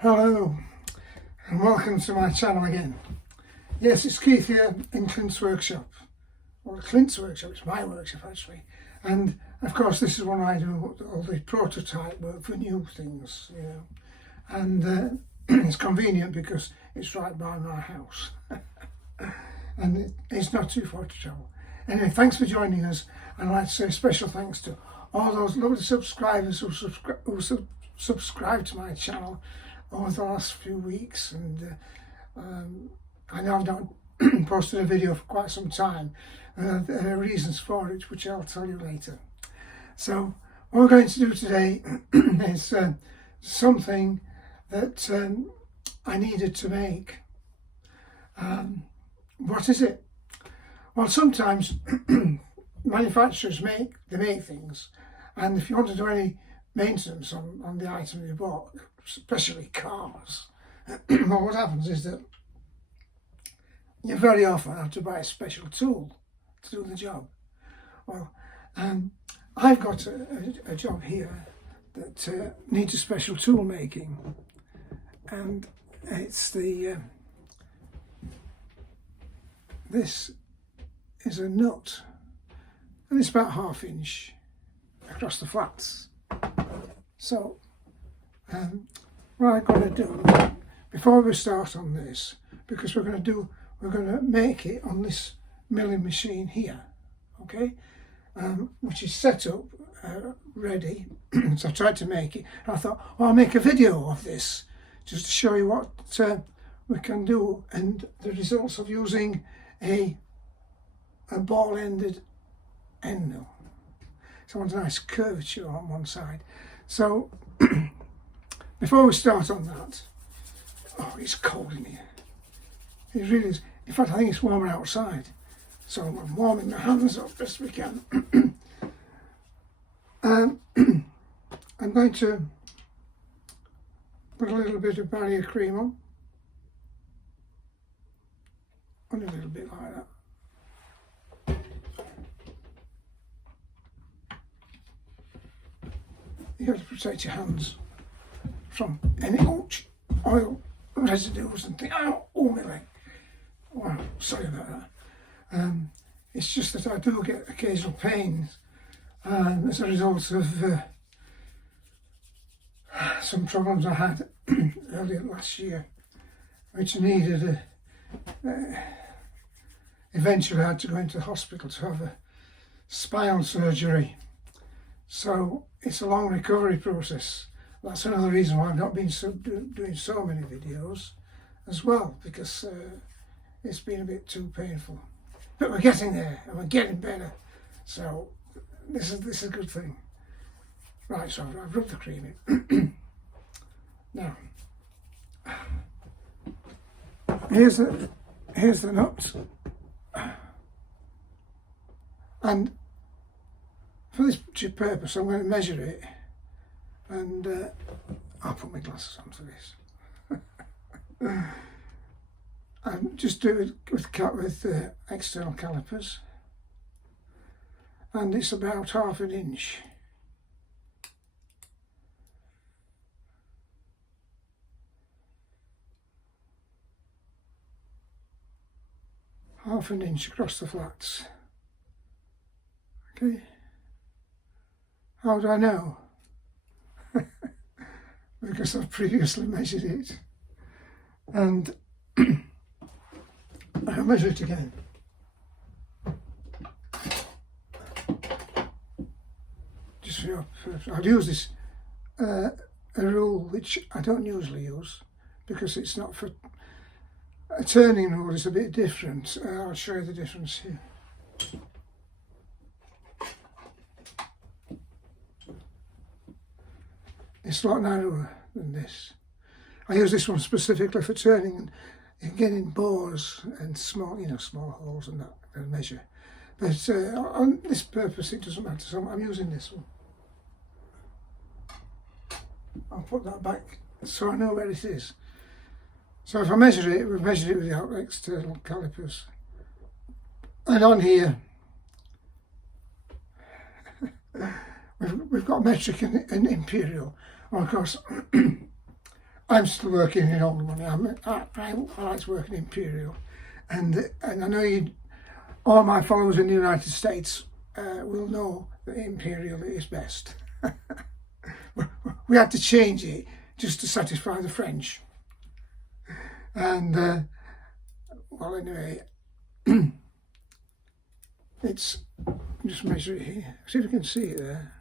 Hello and welcome to my channel again. Yes, it's Keith here in Clint's workshop, or Clint's workshop. It's my workshop actually, and of course this is when I do all the prototype work for new things, you know, and it's convenient because it's right by my house and it's not too far to travel. Anyway, thanks for joining us, and I'd like to say special thanks to all those lovely subscribers who subscribe to my channel over the last few weeks, and I know I've not posted a video for quite some time. There are reasons for it, which I'll tell you later. So what we're going to do today is something that I needed to make. What is it? Well, sometimes manufacturers make things, and if you want to do any maintenance on the item you bought, especially cars, well, what happens is that you very often have to buy a special tool to do the job. Well, I've got a job here that needs a special tool making, and it's this is a nut, and it's about 1/2 inch across the flats. So what I'm going to do before we start on this, because we're going to make it on this milling machine here, okay, which is set up ready. So I tried to make it, and I thought, well, I'll make a video of this just to show you what we can do and the results of using a ball-ended end mill. So I want a nice curvature on one side. So before we start on that, oh, it's cold in here. It really is. In fact, I think it's warmer outside. So I'm warming my hands up best we can. I'm going to put a little bit of barrier cream on. Only a little bit like that. You have to protect your hands from any oil residues and things. Oh, my leg. Wow, sorry about that. It's just that I do get occasional pains as a result of some problems I had earlier last year, which needed eventually I had to go into the hospital to have a spinal surgery. So it's a long recovery process. That's another reason why I've not been doing so many videos as well, because it's been a bit too painful. But we're getting there, and we're getting better. So this is a good thing. Right, so I've rubbed the cream in. Now, here's the nut, and for this purpose I'm going to measure it, and I'll put my glasses on for this. And just do it with external calipers, and it's about 1/2 inch. Half an inch across the flats. Okay. How do I know? Because I've previously measured it, and I'll measure it again. Just for your purpose. I'll use this a rule which I don't usually use, because it's not for a turning rule. Is a bit different. I'll show you the difference here. It's a lot narrower than this. I use this one specifically for turning and getting bores and small holes and that measure. But on this purpose, it doesn't matter. So I'm using this one. I'll put that back so I know where it is. So if I measure it, we measure it with the external calipers. And on here, we've got metric and imperial. Well, of course, I'm still working in old money. I like to work in imperial, and I know all my followers in the United States will know that imperial is best. We had to change it just to satisfy the French, and well, anyway, it's just measure it here. See if you can see it there.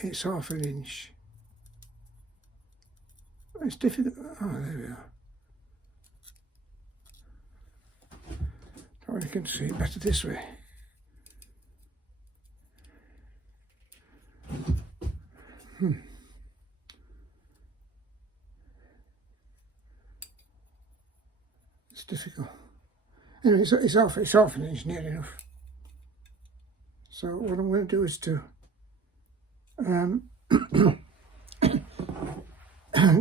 It's 1/2 inch. It's difficult. Oh, there we are. Probably can see it better this way. It's difficult. Anyway, it's half an inch, near enough. So what I'm going to do is to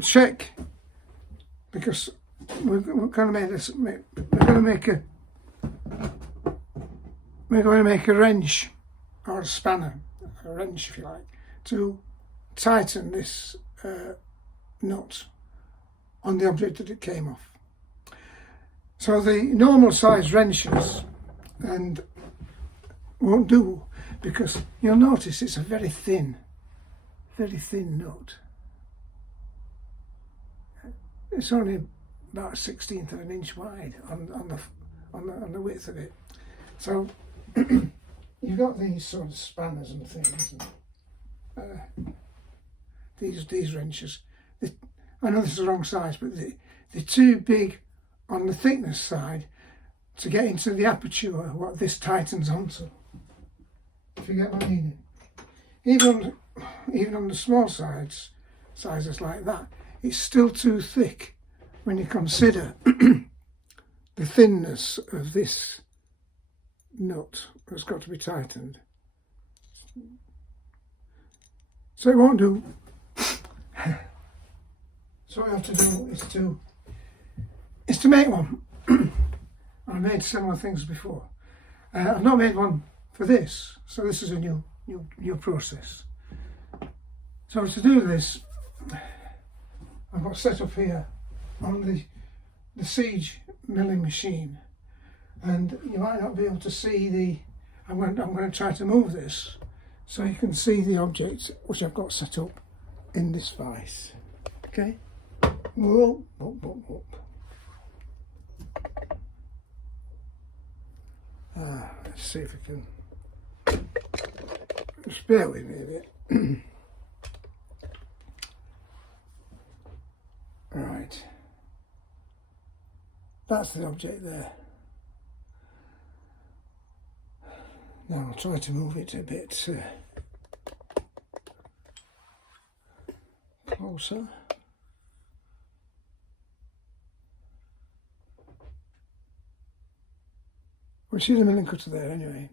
check, because we're going to make a wrench, or a spanner, a wrench if you like, to tighten this nut on the object that it came off. So the normal size wrenches and won't do, because you'll notice it's a very thin nut. It's only about 1/16 of an inch wide on the width of it. So you've got these sort of spanners and things, and these wrenches. I know this is the wrong size, but they're too big on the thickness side to get into the aperture what this tightens onto. If you get my meaning. Even on the small sizes like that, it's still too thick when you consider the thinness of this nut that's got to be tightened. So it won't do. So what I have to do is to make one. I've made similar things before. I've not made one for this, so this is a new process. So to do this, I've got set up here on the siege milling machine, and you might not be able to see I'm going to try to move this so you can see the object which I've got set up in this vise. Okay. Whoop, whoop, whoop, whoop. Let's see if we can. Just bear with me a bit. Right. That's the object there. Now I'll try to move it a bit closer. We see the milling cutter there anyway,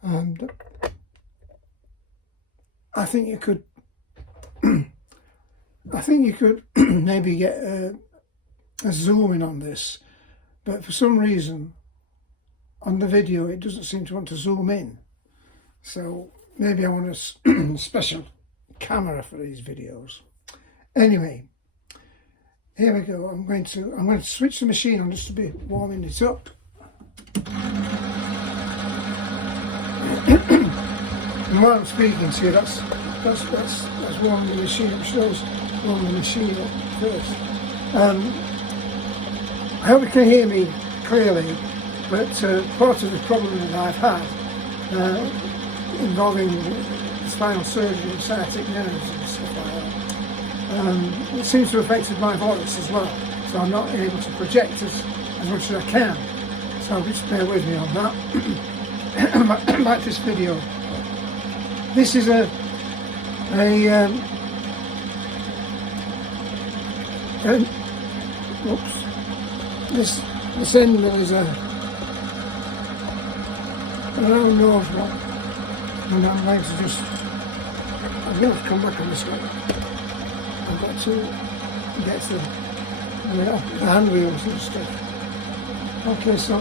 and I think you could maybe get a zoom in on this, but for some reason on the video it doesn't seem to want to zoom in. So maybe I want a special camera for these videos. Anyway, here we go. I'm going to switch the machine on just to be warming it up. And while I'm speaking to you, that's warming the machine up. Shows warming the machine up first. I hope you can hear me clearly, but part of the problem that I've had involving spinal surgery and sciatic nerves and stuff like that, it seems to have affected my voice as well, so I'm not able to project as much as I can. So just bear with me on that. Like this video. This is this end mill is a round nose one, and I'm going to just, I'm going to come back on this one. I've got to get the hand wheels and stuff. Okay, so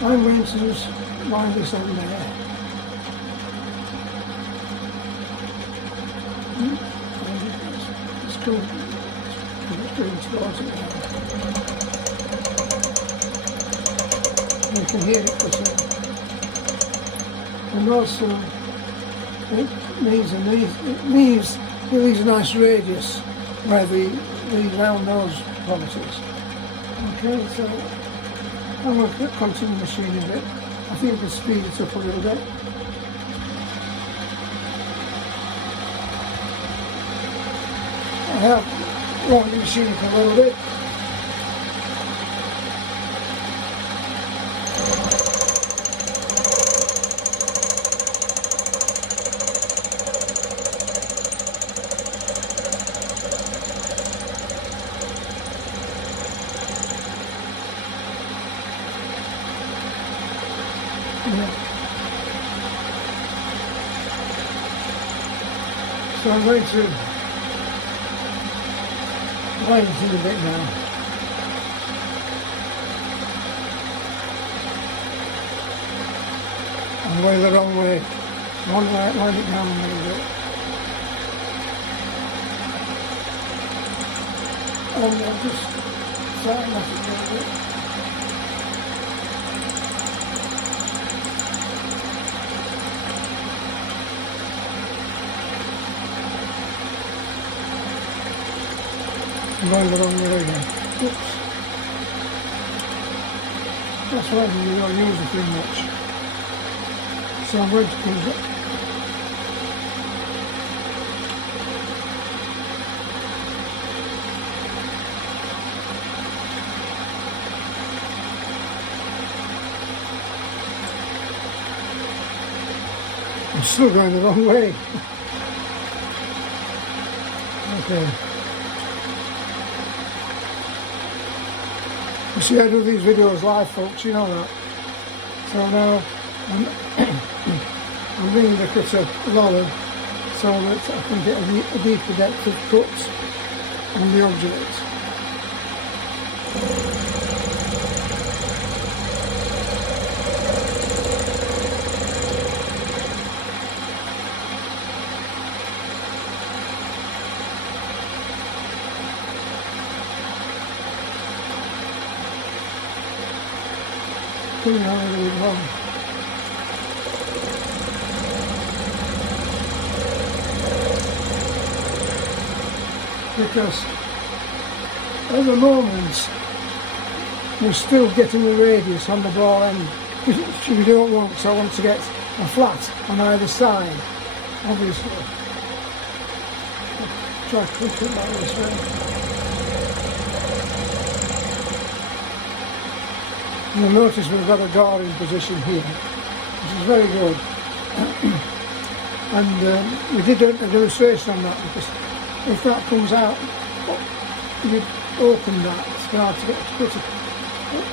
I'm going to just wind this on there. still doing towards it now. You can hear it pushing. And also it leaves a nice radius where the round nose bolt is. Okay, so I'm going to continue machining a bit. I think I can speed it up a little bit. I have wanted the machine for a little bit. So I'm going to wind it a bit now. I'm going the wrong way. Wind it down a little bit. And I'll just flatten off it a little bit. I'm going the wrong way again. Oops. That's why you don't use it too much. So I'm going to close it. I'm still going the wrong way. Okay. You see, I do these videos live, folks, you know that. So now I'm bringing the cutter lower so that I can get a deeper depth of cut on the object. Coming out a little bit wrong. Because at the moment we're still getting the radius on the ball end, which we don't want, so I want to get a flat on either side, obviously. I'll try to push it back this way. You'll notice we've got a door in position here, which is very good. And we did a demonstration on that, because if that comes out, you open that, it's hard to get to put it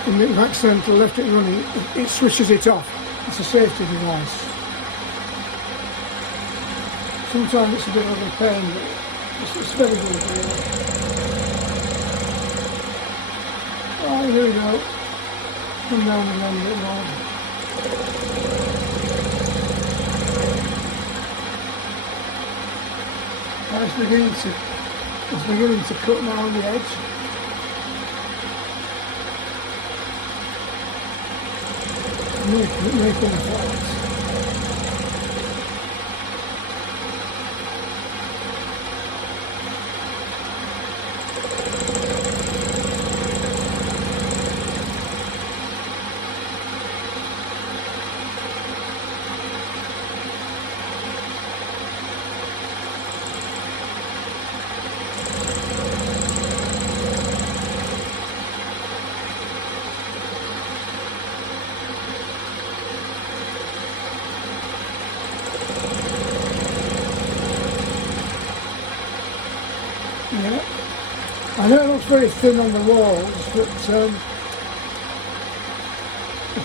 in the accidental left it running, it switches it off. It's a safety device. Sometimes it's a bit of a pain, but it's very good really. Oh, here we go. Come down and run a bit more. It's beginning to cut now on the edge. Making the flats. Yeah. I know it looks very thin on the walls, but it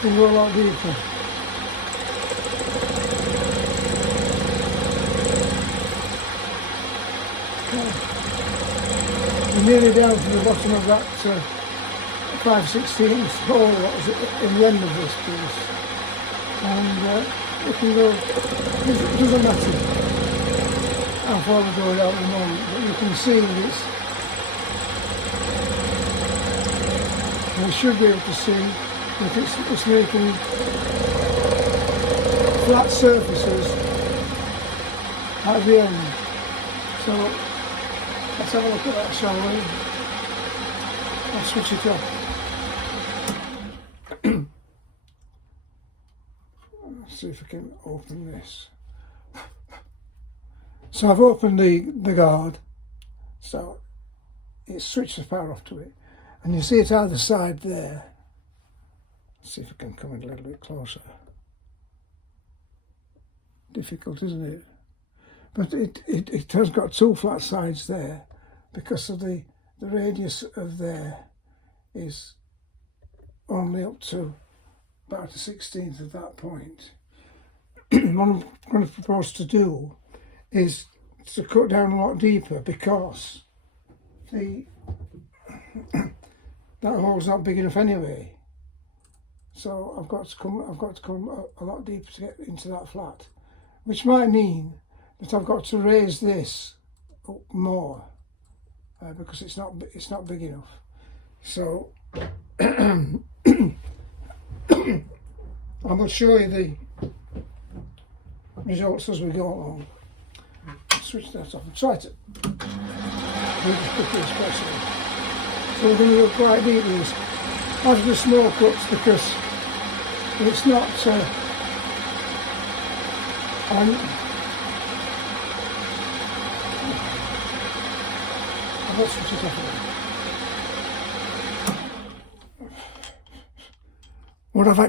can go a lot deeper. We're nearly down to the bottom of that 5/16 hole that was in the end of this piece. And it can go, it doesn't matter. how far we're going out at the moment, but you can see that you should be able to see that it's making flat surfaces at the end. So let's have a look at that, shall we? I'll switch it off. Let's see if I can open this. So I've opened the guard, so it's switched the power off to it, and you see it either side there. Let's see if I can come in a little bit closer. Difficult, isn't it? But it has got two flat sides there because of the radius of there is only up to about a 16th of that point. What I'm going to propose to do is to cut down a lot deeper because that hole's not big enough anyway. So I've got to come a lot deeper to get into that flat, which might mean that I've got to raise this up more because it's not big enough. So I will show you the results as we go along. Switch that off and try to move as quickly as possible. So we're going to go quite deep with this. As the small cuts, because it's not I'll switch it off again. What I've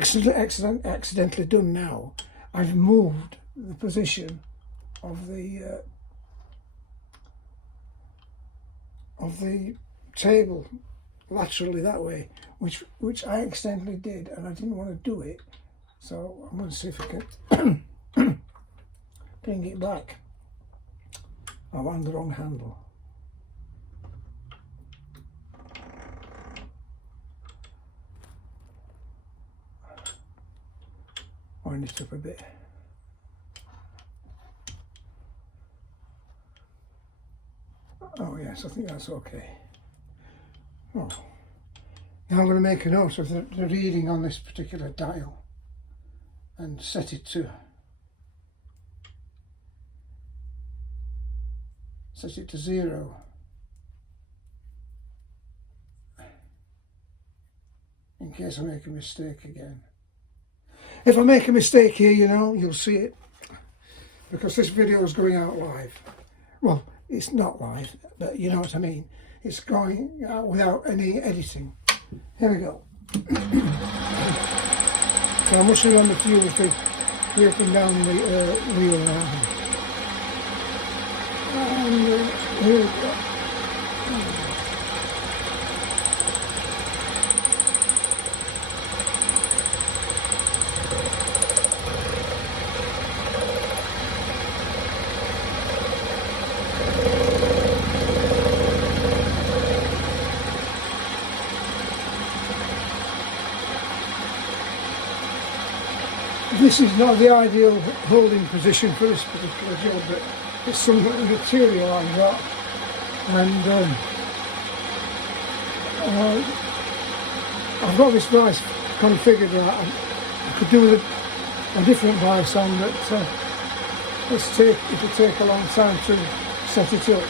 accidentally done now, I've moved the position of the table laterally that way, which I accidentally did, and I didn't want to do it. So I'm going to see if I can bring it back. I wound the wrong handle. Wind it up a bit. Oh yes, I think that's okay. Oh. Now I'm going to make a note of the reading on this particular dial and set it to 0. In case I make a mistake again. If I make a mistake here, you know, you'll see it, because this video is going out live. Well, it's not live, but you know what I mean. It's going out without any editing. Here we go. So I must remember to use the up and down the wheel around. And here we go. This is not the ideal holding position for this particular job, but it's some material I've got, and I've got this vice configured right. I could do with a different vice on, but it'll take a long time to set it up.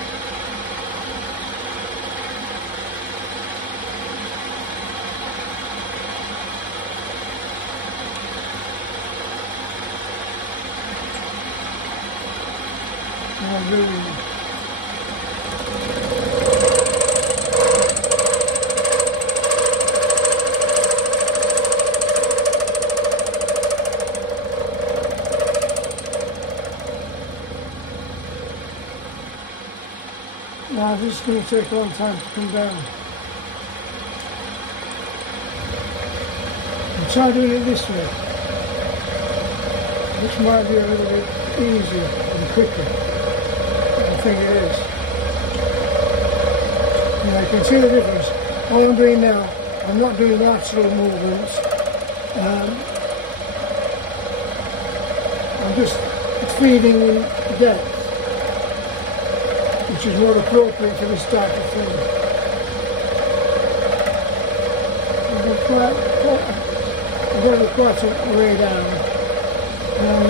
Now this is going to take a long time to come down. I'll try doing it this way, which might be a little bit easier and quicker. I think it is. Now you can see the difference. All I'm doing now, I'm not doing lateral movements. I'm just feeding in depth. which is more appropriate for this type of thing. I've got it quite a way down, and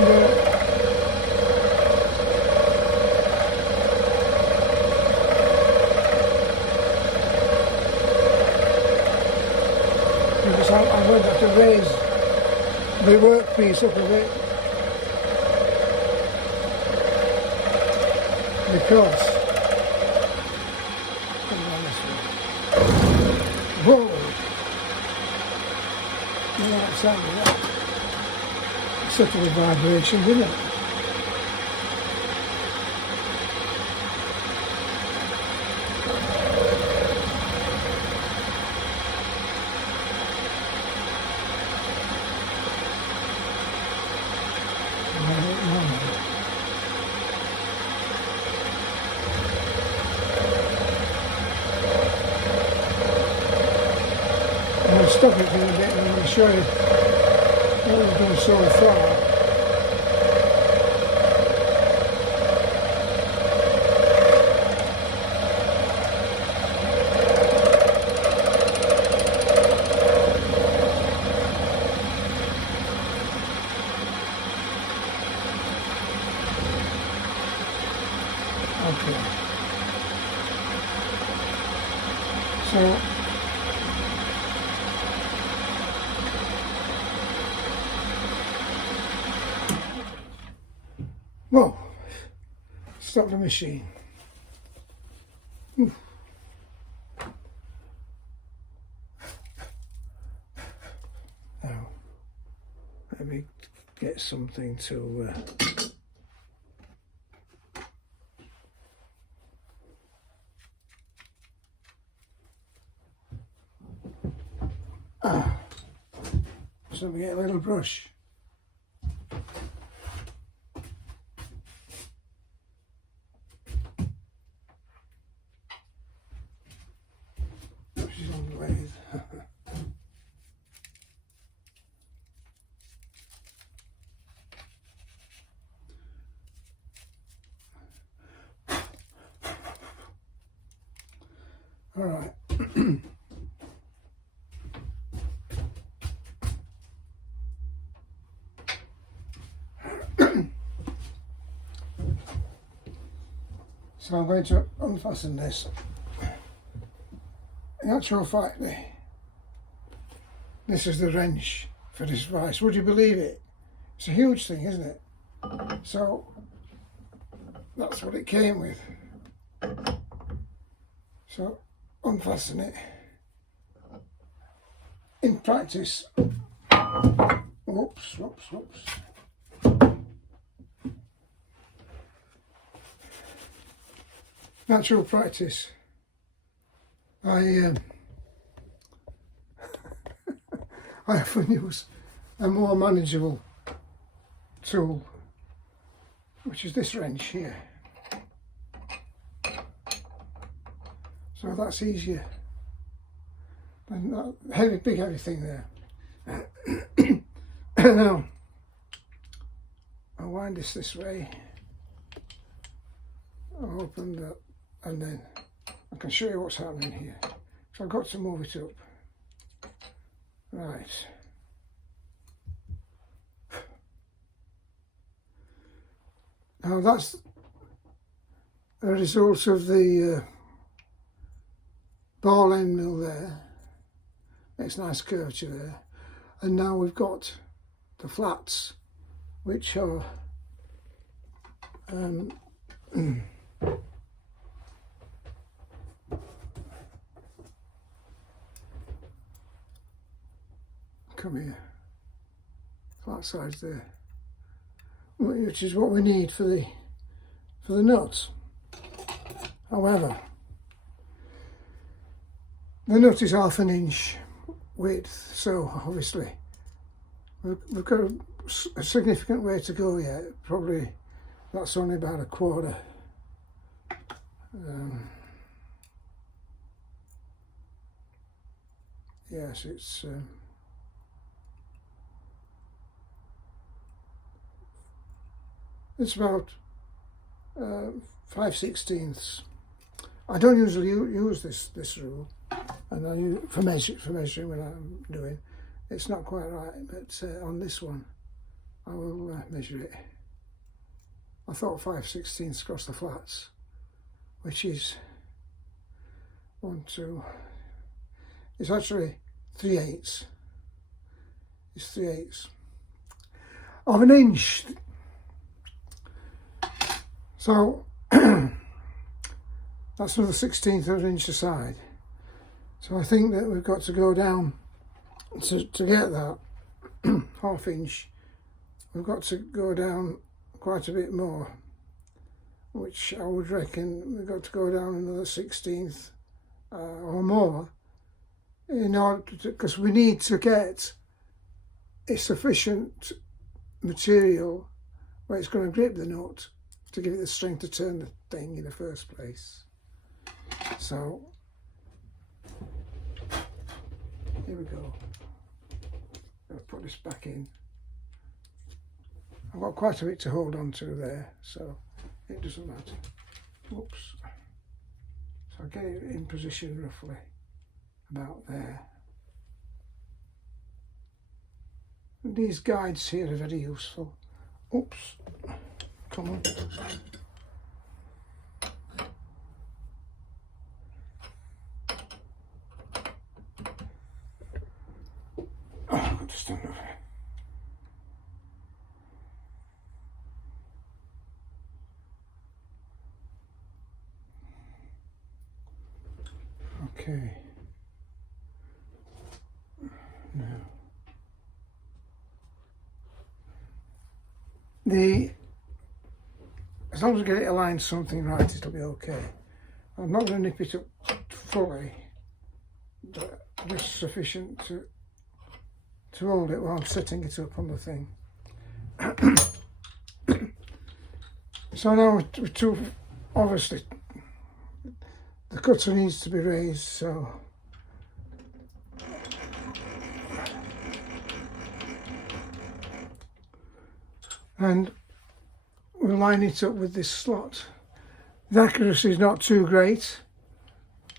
because I'm going to have to raise the workpiece up a bit, because whoa, you know that sound of that? It's such a vibration, isn't it? I'll stop it for a bit and I'll show you what we've done so far. Okay. So whoa, stop the machine. Oof. Now, let me get something to so we get a little brush. She's on the lathe. All right. So I'm going to unfasten this. In actual fact, this is the wrench for this vise. Would you believe it? It's a huge thing, isn't it? So that's what it came with. So unfasten it. In practice, whoops. Natural practice, I often use a more manageable tool, which is this wrench here. So that's easier than that big heavy thing there. Now, I'll wind this way. I'll open that, and then I can show you what's happening here. So I've got to move it up. Right. Now that's a result of the ball end mill there. Makes nice curvature there. And now we've got the flats, which are come here, flat sides there, which is what we need for the nuts. However, the nut is 1/2 inch width, so obviously we've got a significant way to go yet. Probably that's only about 1/4. Yes, it's about 5/16. I don't usually use this rule, and I use for measuring when I'm doing. It's not quite right, but on this one, I will measure it. I thought 5/16 across the flats, which is 1, 2. It's actually 3/8. It's 3/8 of an inch. So that's another 1/16 of an inch aside. So I think that we've got to go down to get that ½ inch. We've got to go down quite a bit more, which I would reckon we've got to go down another 1/16 or more, in order to, because we need to get a sufficient material where it's going to grip the nut to give it the strength to turn the thing in the first place. So here we go. I'll put this back in. I've got quite a bit to hold on to there, so it doesn't matter. Oops. So I'll get it in position roughly about there. And these guides here are very useful. Oops. Come on. Oh, I've got to stand up. Okay. Now, as long as I get it aligned something right, it'll be okay. I'm not going to nip it up fully, but just sufficient to hold it while I'm setting it up on the thing. So now obviously the cutter needs to be raised, so and we'll line it up with this slot. The accuracy is not too great,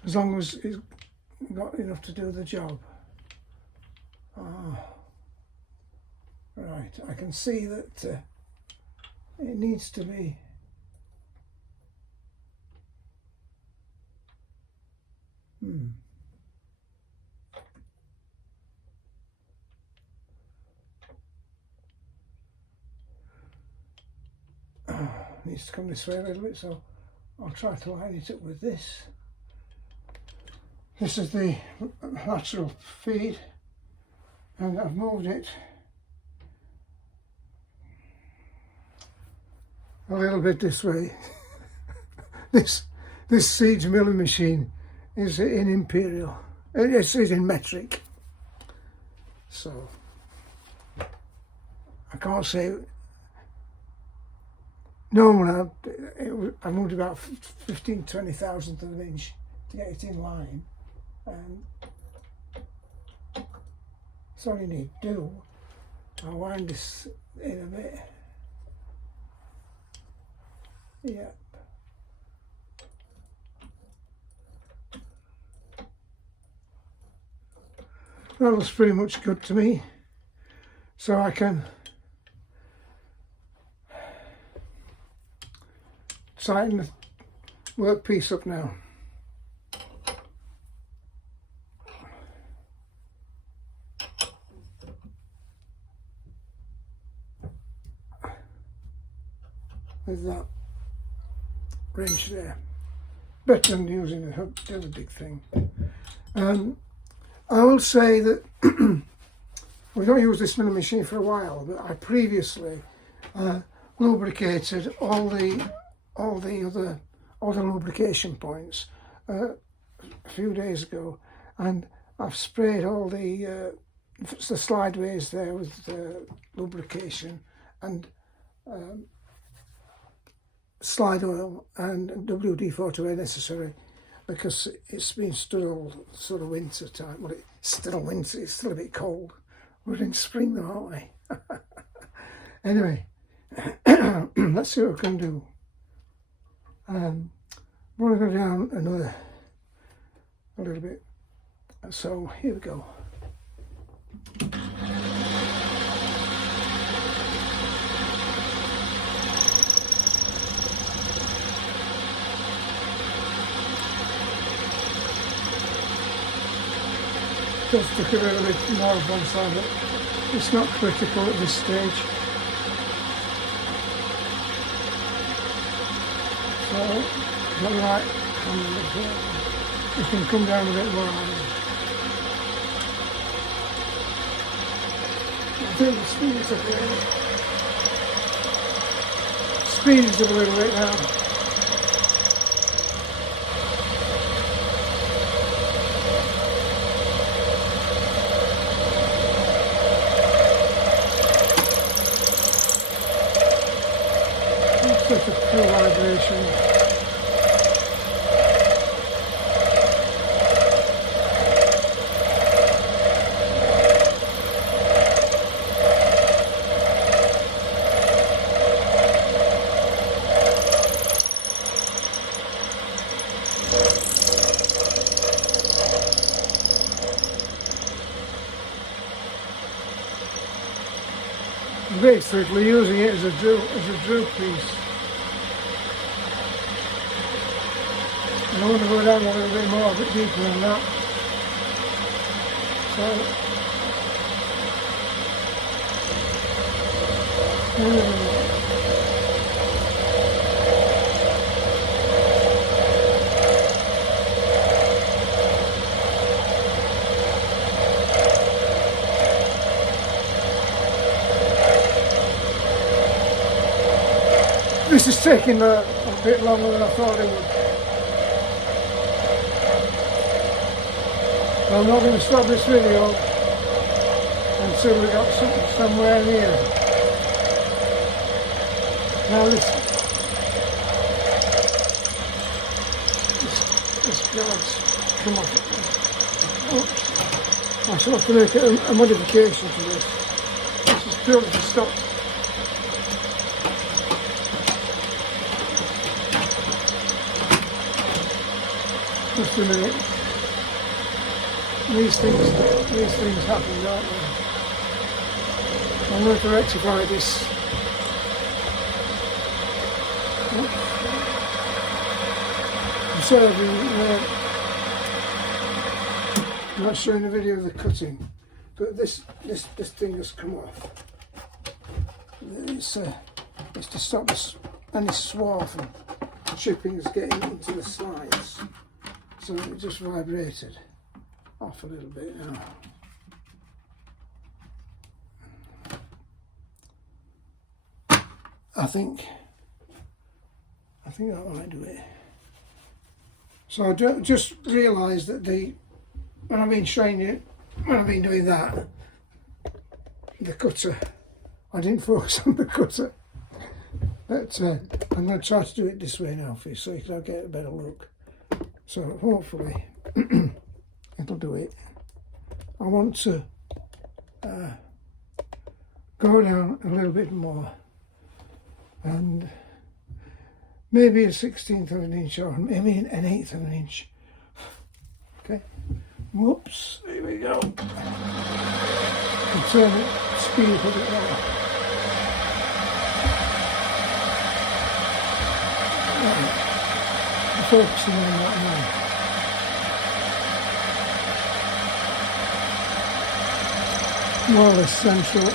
as long as it's got enough to do the job. Right, I can see that it needs to be needs to come this way a little bit, so I'll try to line it up with this. This is the lateral feed, and I've moved it a little bit this way. This Siege milling machine is in imperial. It's in metric, so I can't say. Normally I moved about 15-20 thousandth of an inch to get it in line, and that's all you need to do. I'll wind this in a bit. Yeah. That looks pretty much good to me, so I can tighten the workpiece up now. With that wrench there, better than using the other big thing. I will say that we've not used this milling machine for a while, but I previously lubricated all the other lubrication points a few days ago, and I've sprayed all the slideways there with lubrication and slide oil and WD-40 where necessary, because it's been stood all sort of winter time. Well, it's still winter, it's still a bit cold. We're in spring though, aren't we? Anyway, let's see what we can do. want to go down a little bit. So here we go. Just took a little bit more of one side, but it's not critical at this stage. So, not right hand, you can come down a bit more. I think the speed is up a little bit. Speed is up a little bit now. Such a pure vibration. Basically using it as a drill piece. And I want to go down a little bit more, a bit deeper than that. This is taking a bit longer than I thought it would. I'm not going to stop this video until we got something somewhere near. Now this guard's come off. Oops. I shall have to make a modification to this. This is purely to stop. Just a minute. These things happen, don't they? I'm going to rectify this. I'm not showing a video of the cutting, but this thing has come off. It's to stop any swarf and chippings getting into the slides. So it just vibrated off a little bit now. I think that might do it. So I just realised that when I've been doing that, the cutter, I didn't focus on the cutter. But I'm going to try to do it this way now for you, so you can get a better look. So hopefully it'll do it. I want to go down a little bit more, and maybe a 1/16 of an inch, or maybe an 1/8 of an inch. Okay. Whoops. Here we go. And turn it, speed up a bit more. Right. I'm focusing on that now. More or less central.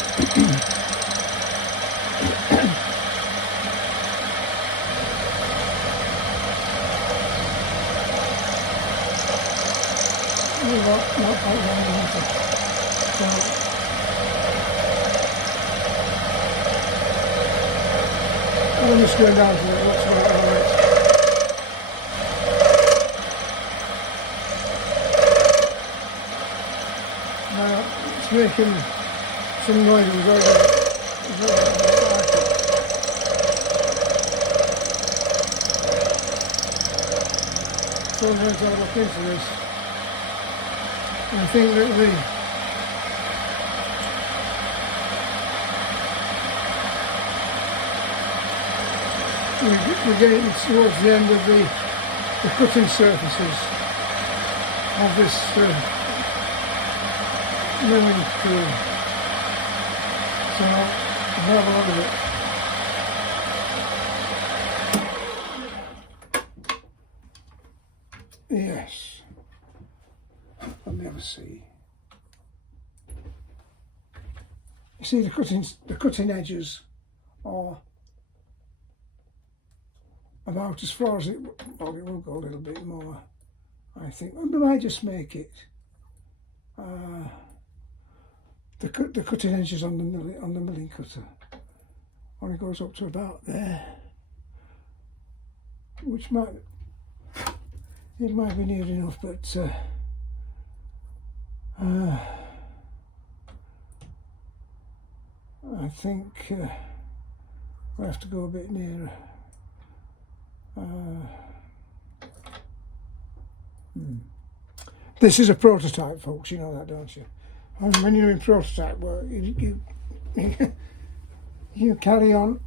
Not quite long enough. So I'm just going down to it. Looks about alright. Now it's making some noise. So I'm going to look into this. I think that we're getting towards the end of the the cutting surfaces of this milling tool. So I'll have a look at it. Yes, I'll never see. You see, the cutting edges are about as far as it. Well, it will go a little bit more, I think. I might just make it the cutting edges on the milling cutter only goes up to about there, which might. It might be near enough, but I think I have to go a bit nearer. This is a prototype, folks. You know that, don't you? And when you're in prototype work, you carry on.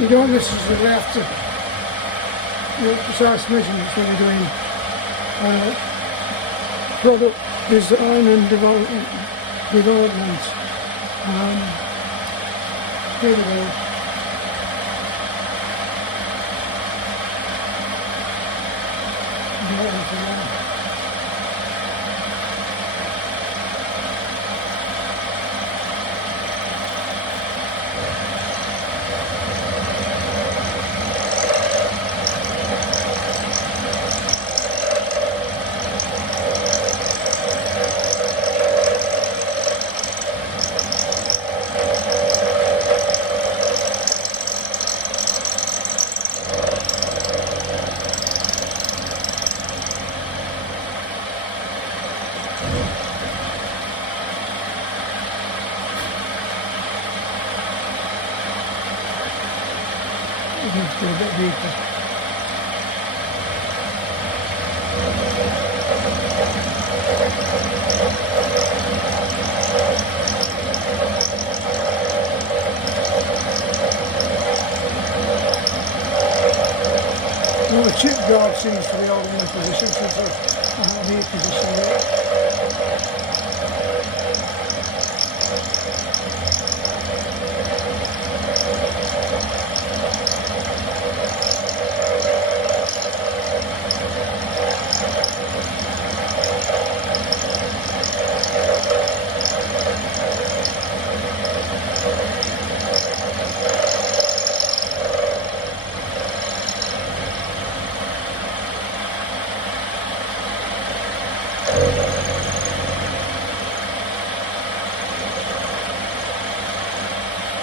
You don't necessarily have to. Precise measurements when you're doing product design and development. Here we go. Go a bit deeper. Well, the chip guard seems to be holding the position since I have the position there.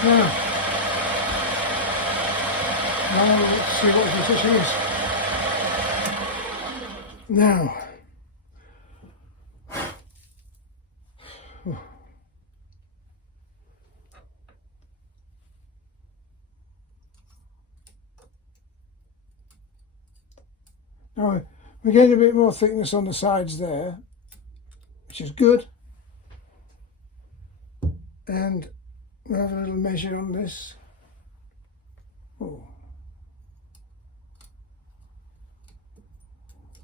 Now let's see what this is. Now, we're getting a bit more thickness on the sides there, which is good. And we'll have a little measure on this. Oh,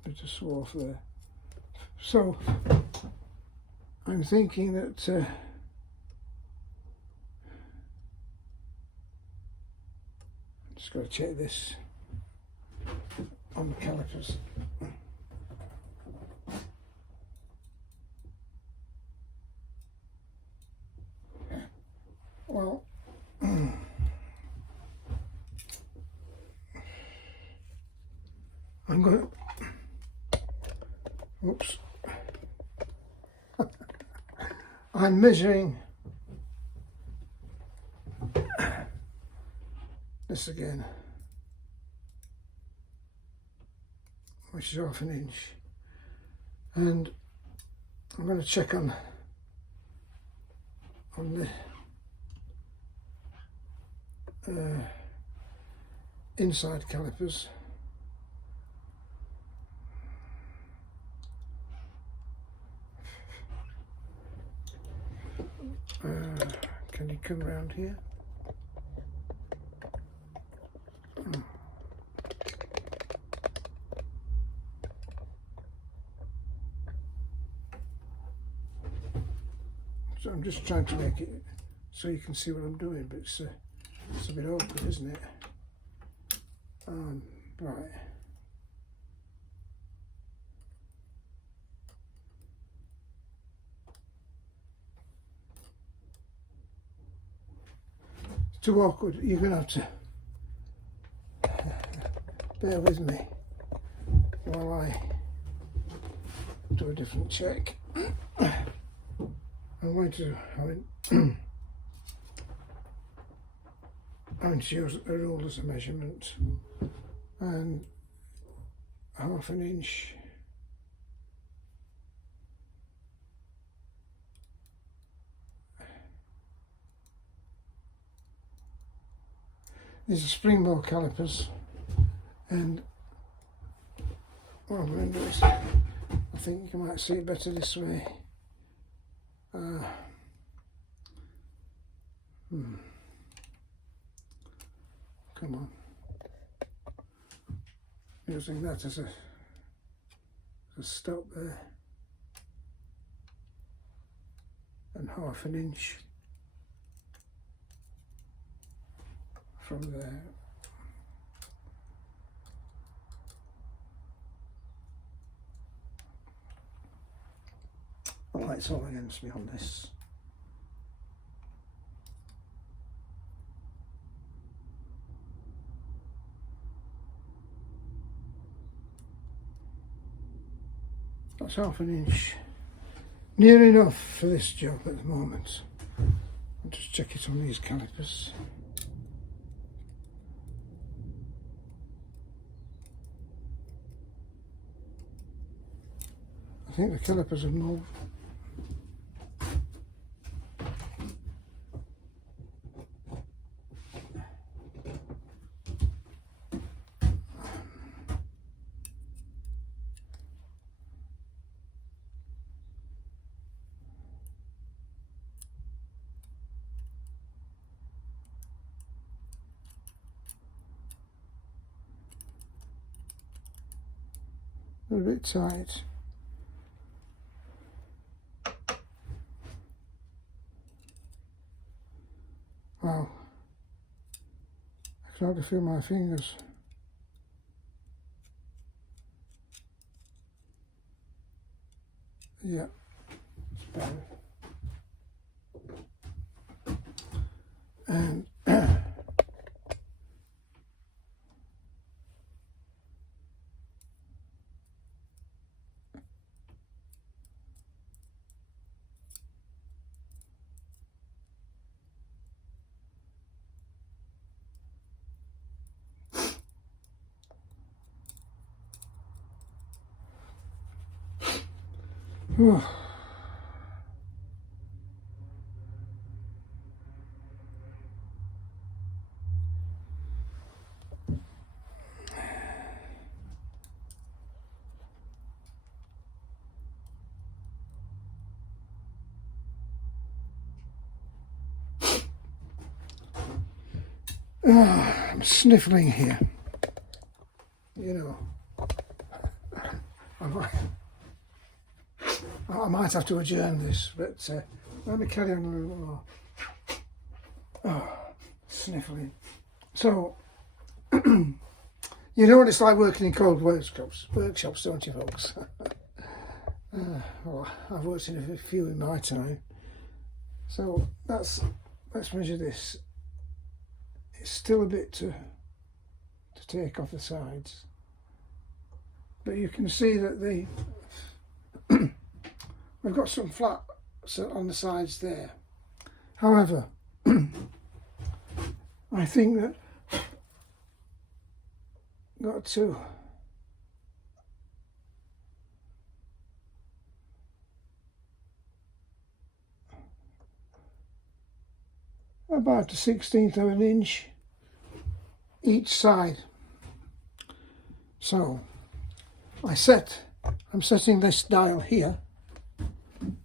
bit of swarf there. So I'm thinking that I'm just got to check this on the calipers. Well, I'm going to, oops, I'm measuring this again, which is half an inch, and I'm going to check on the inside calipers. Can you come around here? So I'm just trying to make it so you can see what I'm doing, but it's a bit awkward, isn't it? Right. It's too awkward. You're going to have to bear with me while I do a different check. I'm going to use a rule as a measurement, and 1/2 inch. These are springboard calipers, and what I'm going to do is, I think you might see it better this way. Come on. Using that as a stop there, and 1/2 inch from there. The light's all against me on this. That's 1/2 inch. Near enough for this job at the moment. I'll just check it on these calipers. I think the calipers have moved. They're a bit tight. Wow, I can hardly feel my fingers. Yeah, it's better. And I'm sniffling here. You know, I might have to adjourn this, but let me carry on a little more. Oh, sniffling. So, you know what it's like working in cold workshops, don't you, folks? Well, I've worked in a few in my time. So let's measure this. It's still a bit to take off the sides, but you can see that we've got some flat on the sides there. However, I think that got to about a 1/16 of an inch each side. So I'm setting this dial here,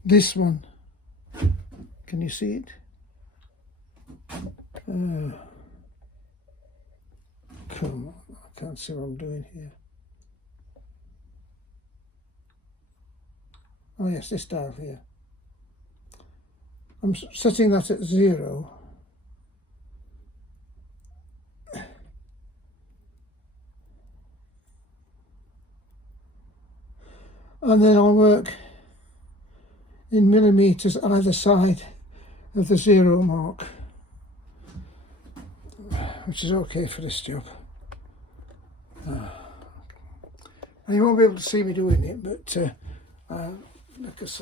this one. Can you see it? Come on, I can't see what I'm doing here. Oh yes, this dial here. I'm setting that at 0. And then I'll work in millimetres either side of the 0 mark, which is okay for this job. And you won't be able to see me doing it, but because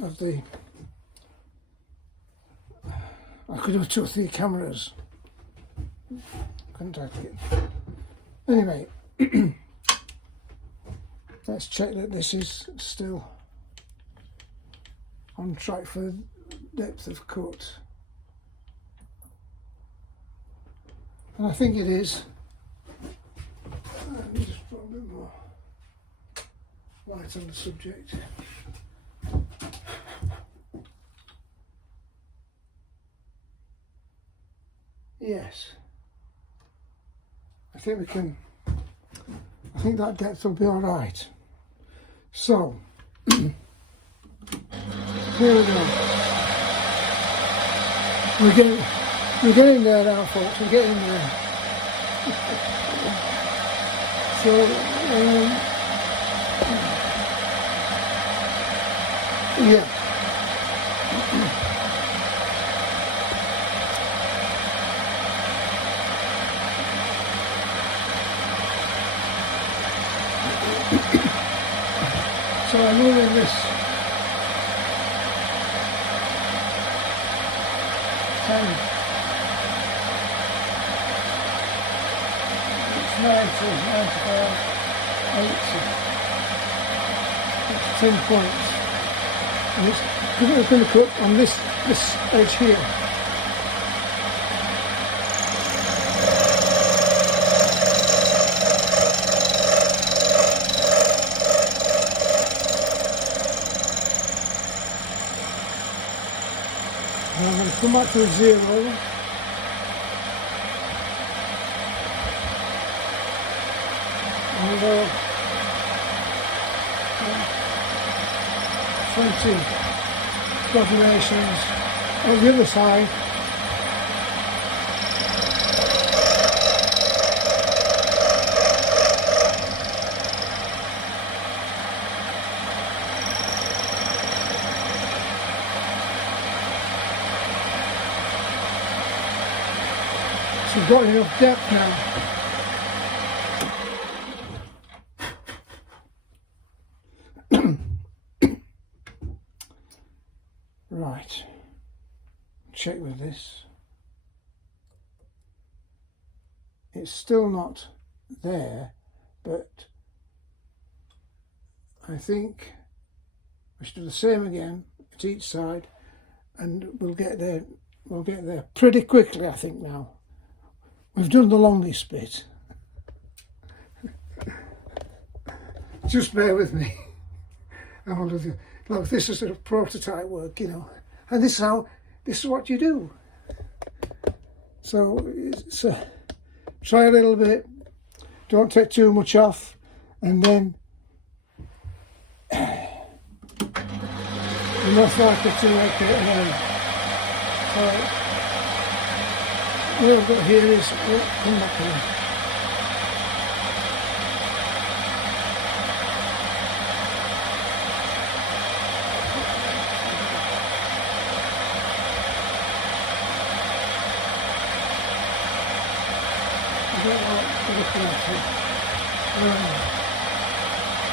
of the, I could have 2 or 3 cameras, couldn't I? Anyway, let's check that this is still on track for depth of cut. And I think it is. Let me just put a bit more light on the subject. Yes. I think that depth will be all right. So, here we go. We're getting there now, folks. We're getting there. So, yeah. So I'm moving this 10, it's 90, 95, 80, it's 10 points. And it's going to cut on this edge here. And I'm going to come back to a 0. And go 20 graduations on the other side. So we've got enough depth now. Right, check with this. It's still not there, but I think we should do the same again at each side, and we'll get there. We'll get there pretty quickly, I think. Now we've done the longest bit. Just bear with me. Look, this is sort of prototype work, you know, and this is what you do. So try a little bit, don't take too much off, and then you're most likely to work it again. So what I've got here is, come back here.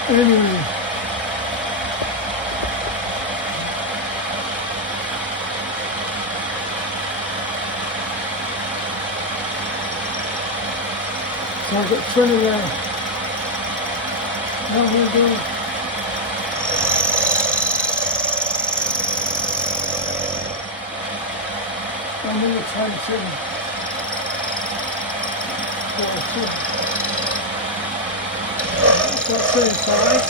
Anyway, so I've got 20 there. Now we'll do another 20. That's inside.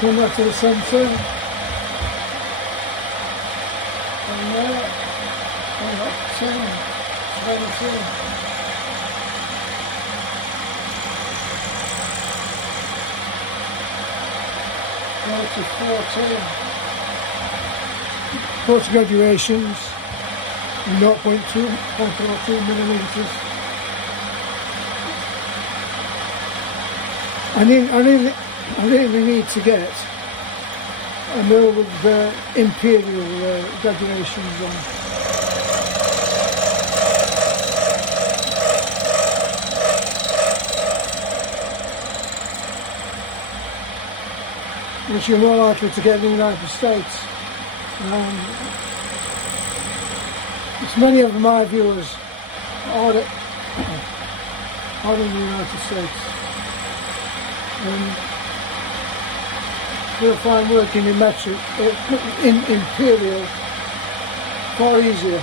Come back to the centre. And there. And up 10, 17. 40 graduations, 0.02 millimeters. I really need to get a mill with imperial graduations on. Which you're more likely to get in the United States. It's many of my viewers are in the United States. And you'll find working in metric, in imperial, far easier.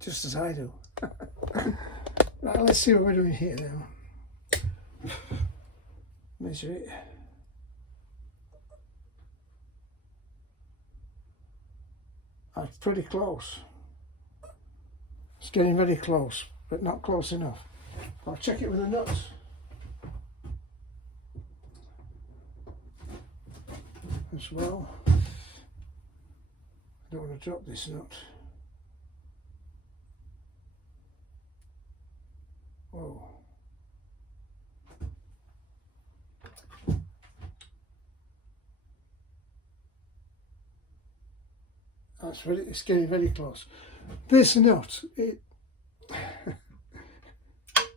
Just as I do. Right, let's see what we're doing here now. Measure it. That's pretty close. It's getting very close, but not close enough. I'll check it with the nuts. As well. I don't want to drop this nut. Whoa. It's getting very close. This nut, it's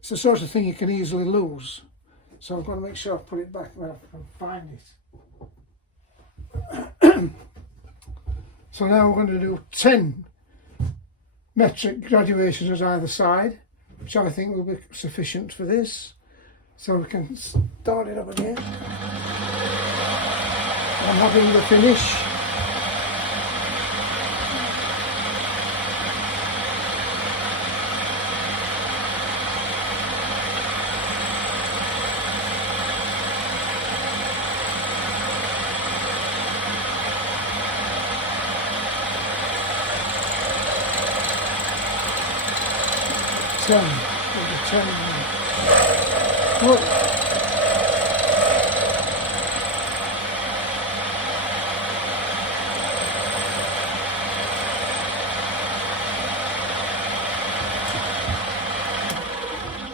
the sort of thing you can easily lose. So I've got to make sure I put it back where I can find it. So now we're going to do 10 metric graduations on either side, which I think will be sufficient for this. So we can start it up again. I'm having the finish. Look.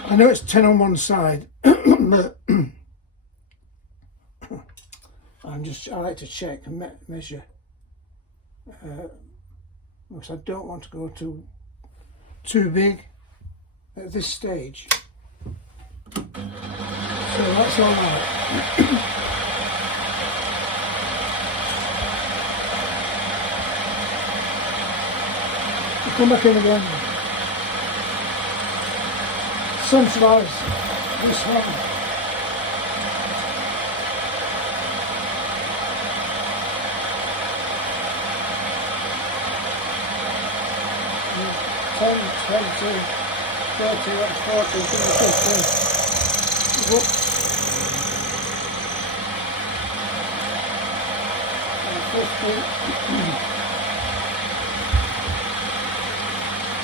I know it's 10 on one side, but I like to check and measure, because I don't want to go too big at this stage. So that's all right. Come back in again. Sunflowers, this one. Yeah, 10, 20, 30, 40, 50. Whoop.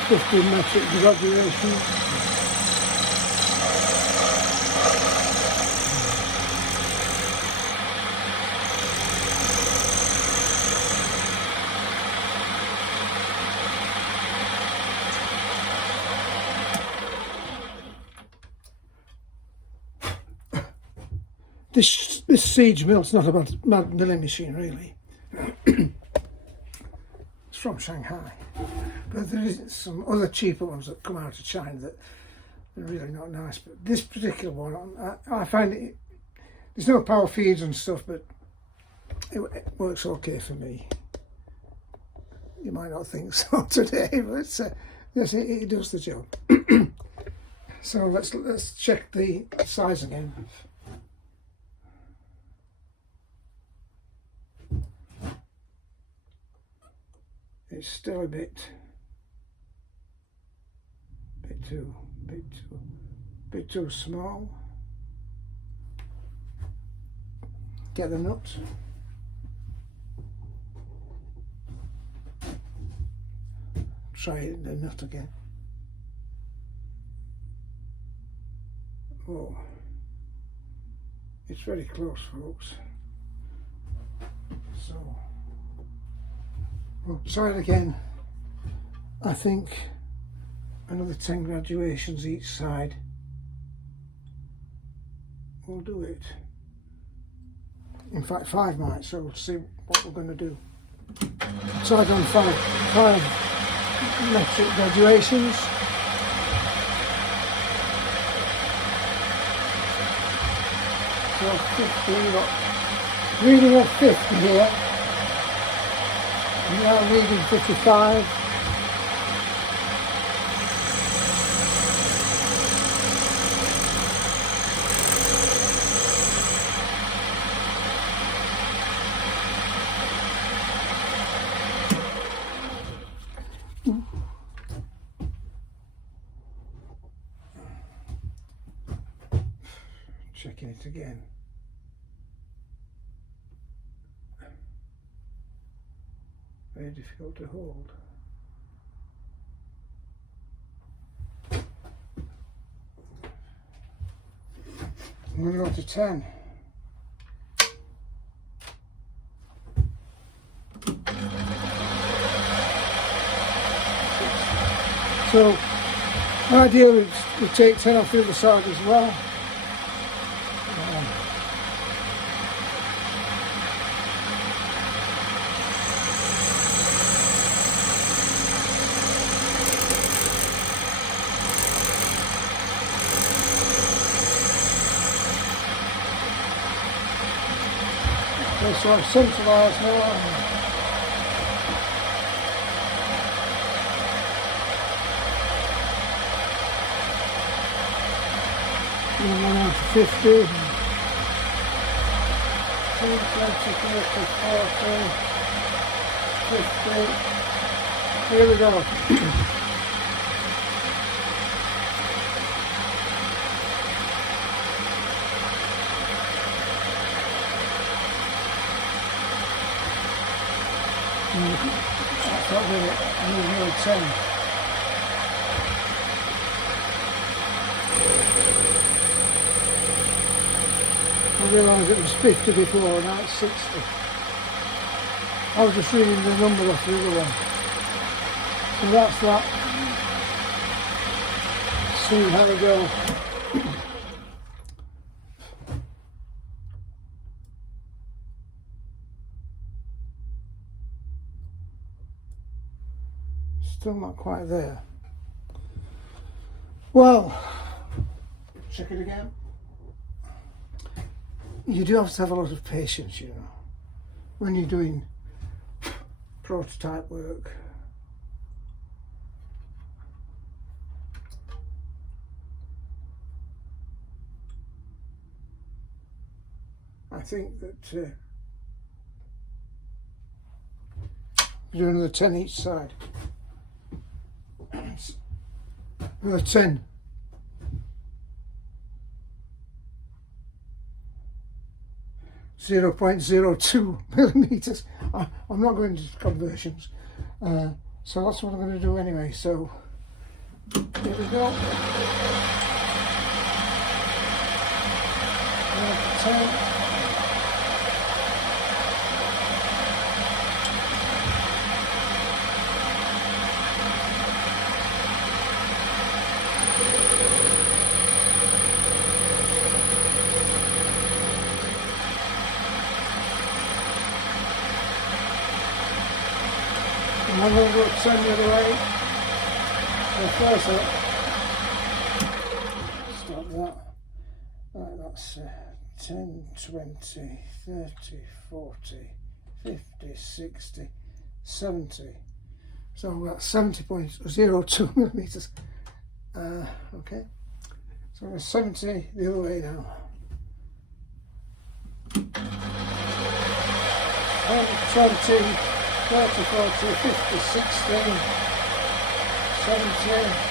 50 metric graduation. This siege mill's not a bad milling machine really. It's from Shanghai, but there is some other cheaper ones that come out of China that are really not nice. But this particular one, I find it. There's no power feeds and stuff, but it works okay for me. You might not think so today, but yes, it does the job. So let's check the size again. It's still a bit too small. Get the nuts. Try the nut again. Oh, It's very close, folks. So we'll try it again. I think another 10 graduations each side will do it. In fact, 5 might, so we'll see what we're going to do. So I've done 5 metric graduations. So 50, we've got reading of 50 here. And now reading 55. Checking it again. Very difficult to hold. I'm going to go to 10. So, ideally we take 10 off the other side as well. Okay, so I've centralised now. And then on to 50, 20, 30, 40, 50. Here we go. That's not really 10. I realised it was 50 before, now it's 60. I was just reading the number off the other one. So that's that. See how we go. Still not quite there. Well, check it again. You do have to have a lot of patience, you know, when you're doing prototype work. I think that do another 10 each side. Another 10. .02 millimeters. I'm not going to conversions, so that's what I'm going to do anyway. So here we go. 10. And I'm going to go 10 the other way. So first up, stop that. Right, that's 10, 20, 30, 40, 50, 60, 70. So we've got 70.02 millimeters. Okay, so we're 70 the other way now. 10, 20, 30, 40, 50, 60, 70.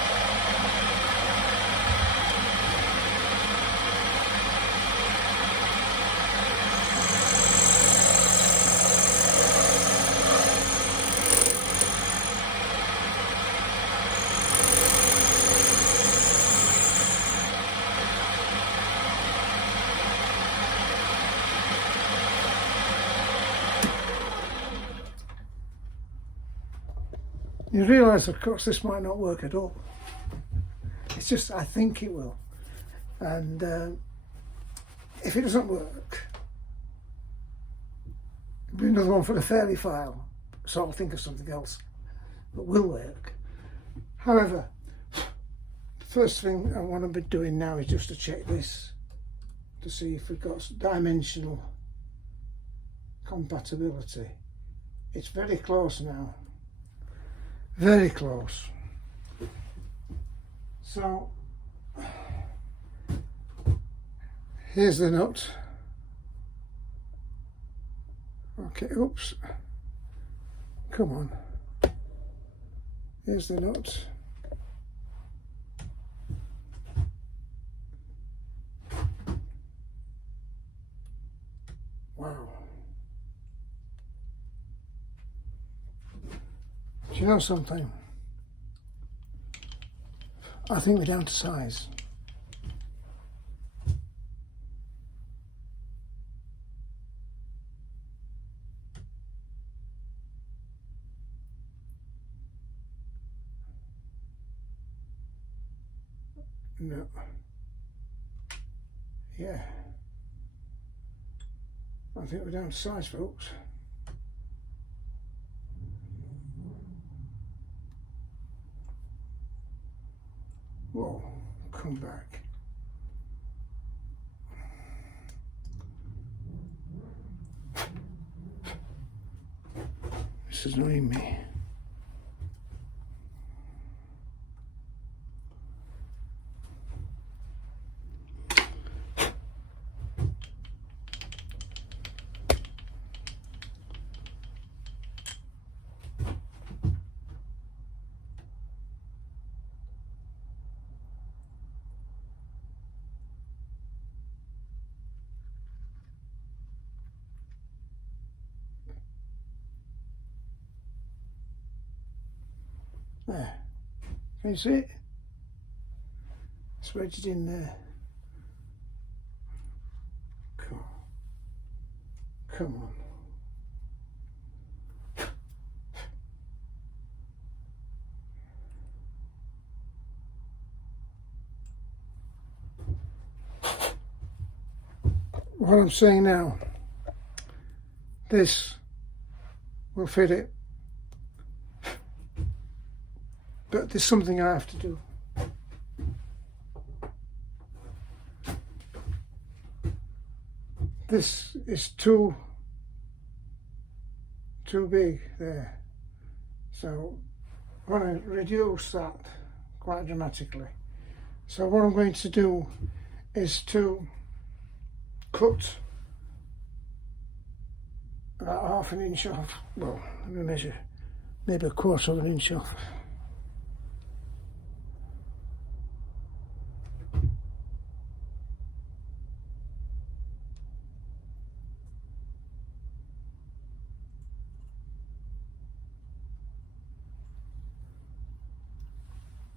You realise, of course, this might not work at all. It's just I think it will, and if it doesn't work, it'll be another one for the fairy file, so I'll think of something else that will work. However, the first thing I want to be doing now is just to check this to see if we've got dimensional compatibility. It's very close now, very close. So here's the nut. Okay, oops, come on. Here's the nut. Wow. Do you know something? I think we're down to size. No. Yeah. I think we're down to size, folks. Whoa, come back. This is annoying me. There. Can you see it? It's wedged in there. Cool. Come on. What I'm saying now, this will fit it. But there's something I have to do. This is too big there. So I want to reduce that quite dramatically. So what I'm going to do is to cut about half an inch off. Well, let me measure, maybe a quarter of an inch off.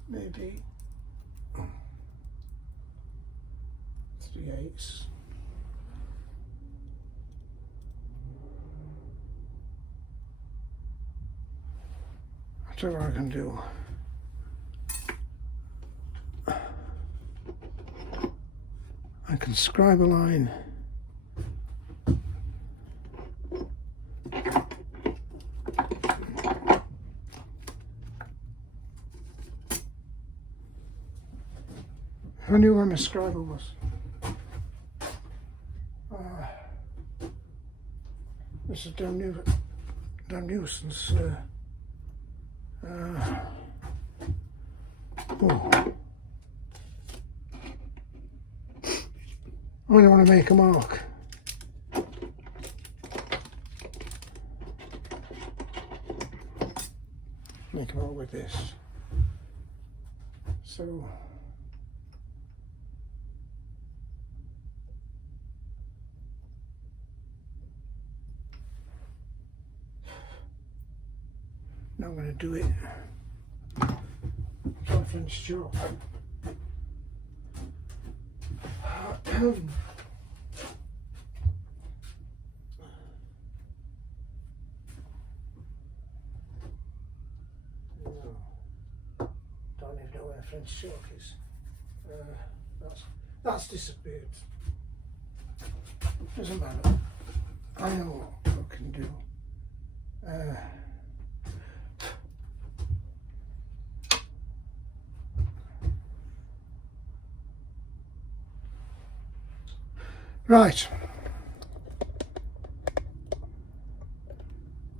Maybe 3/8. I'll tell you what I can do. I can scribe a line. I knew where my scribe was. This is damn nuisance. Oh. I only want to make a mark. Make a mark with this. So. Now I'm going to do it. Try to finish it off. French chalk is. That's disappeared. Doesn't matter. I know what I can do. Right.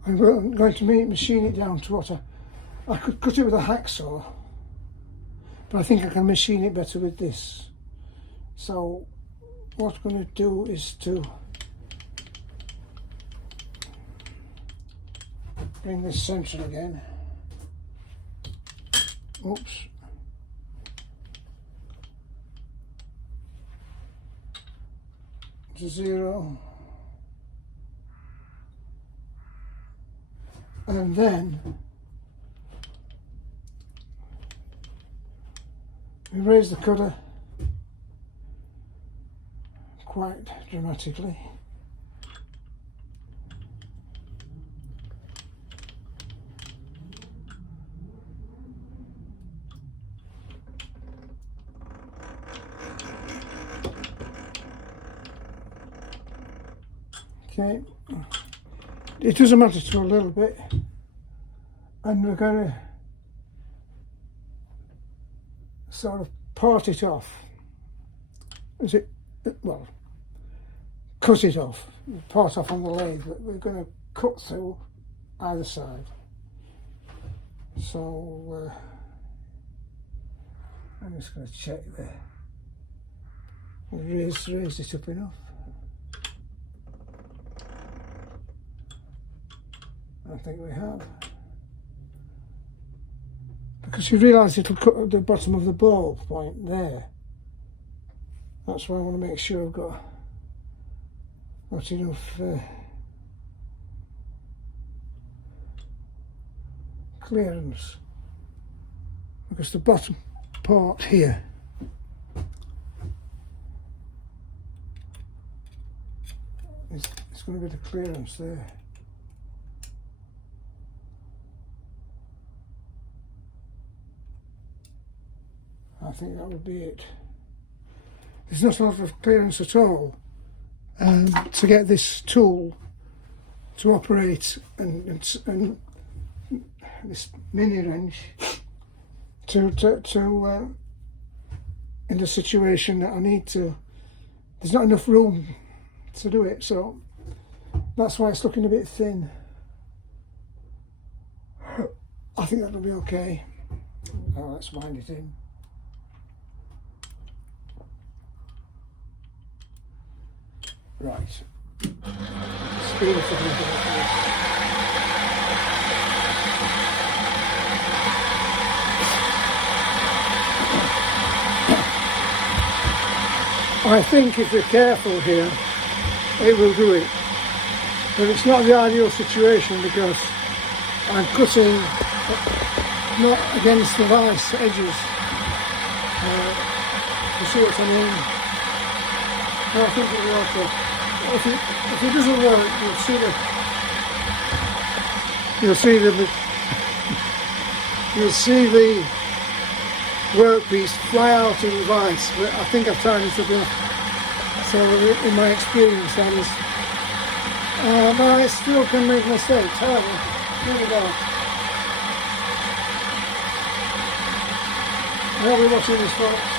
I'm going to machine it down to what I could cut it with a hacksaw, but I think I can machine it better with this. So what I'm going to do is to bring this central again. Oops. To 0. And then we raise the cutter quite dramatically. Okay, it doesn't matter to a little bit, and we're going to sort of part it off. Well, cut it off, part off on the lathe, but we're going to cut through either side. So I'm just going to check there. Raised it up enough. I think we have. Because you realise it'll cut at the bottom of the ball point there. That's why I want to make sure I've got enough clearance. Because the bottom part here it's going to be the clearance there. I think that would be it. There's not a lot of clearance at all to get this tool to operate and this mini wrench to in the situation that I need to. There's not enough room to do it, so that's why it's looking a bit thin. I think that'll be okay. Oh, let's wind it in. Right. Speed it up a little bit. I think if we're careful here, it will do it. But it's not the ideal situation because I'm cutting not against the vice edges. You see what I mean? I think it will work. If it doesn't work, you'll see the workpiece fly out in the vise. But I think I've tied it up enough. So in my experience, that is. But I still can make mistakes. However, here we go. I'll be watching this, folks.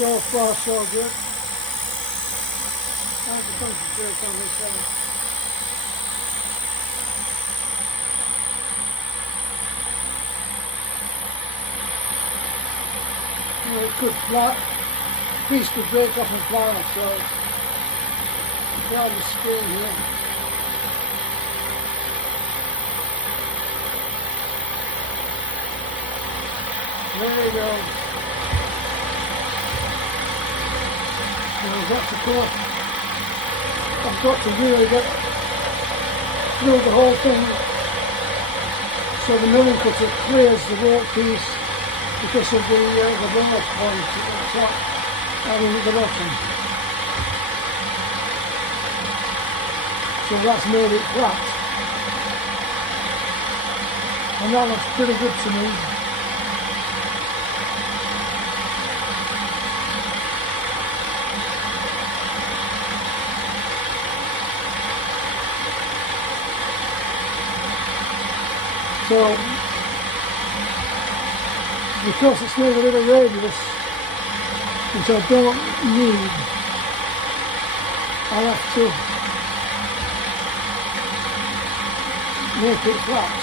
So far, so good. I have to concentrate on this one. You know, it could fly, the piece could break off and fly off, so grab the screen here. There we go. I've got to really get through the whole thing so So the milling cutter clears the workpiece because of the bumper point at the top and at the bottom. So that's made it flat. And that looks pretty good to me. So, because it's made a little radius, which I don't need, I'll have to make it flat.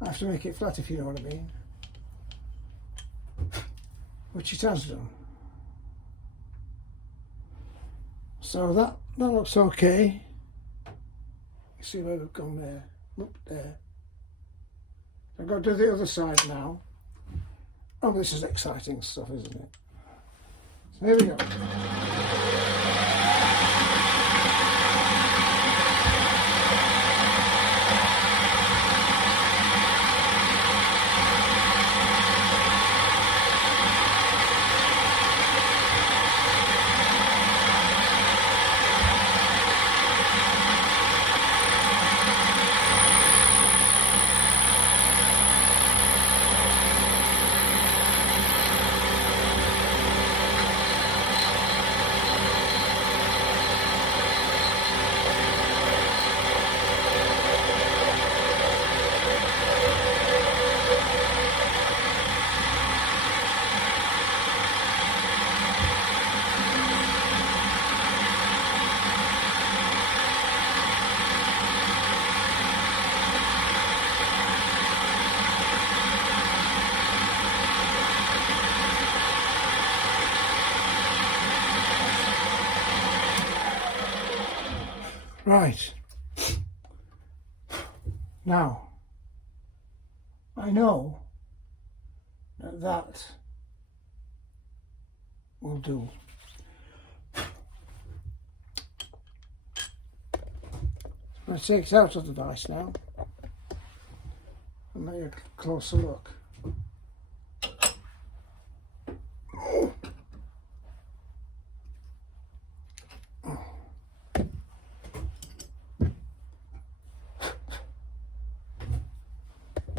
I have to make it flat, if you know what I mean. Which it has done. So that looks okay. You see where we've gone there? Up there. I've got to do the other side now. Oh, this is exciting stuff, isn't it? So here we go. Right, now, I know that will do. I'm going to take it out of the vise now and make a closer look.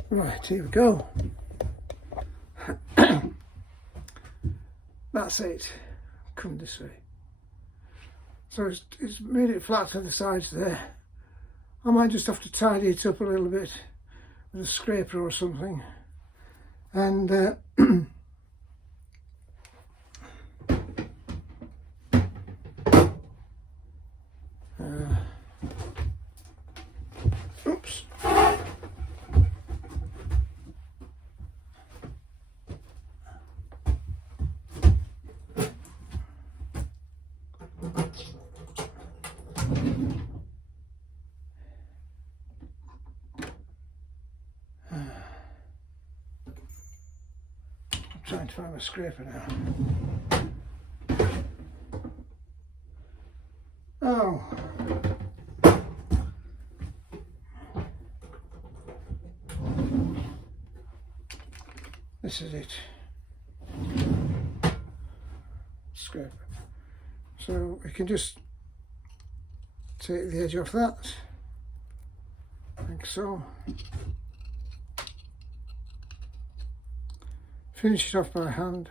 Right, here we go. That's it. Come this way. So it's made it flat to the sides there. I might just have to tidy it up a little bit with a scraper or something. And oops. Trying to find my scraper now. Oh. This is it. Scraper. So we can just take the edge off that, like so. Finish it off by hand.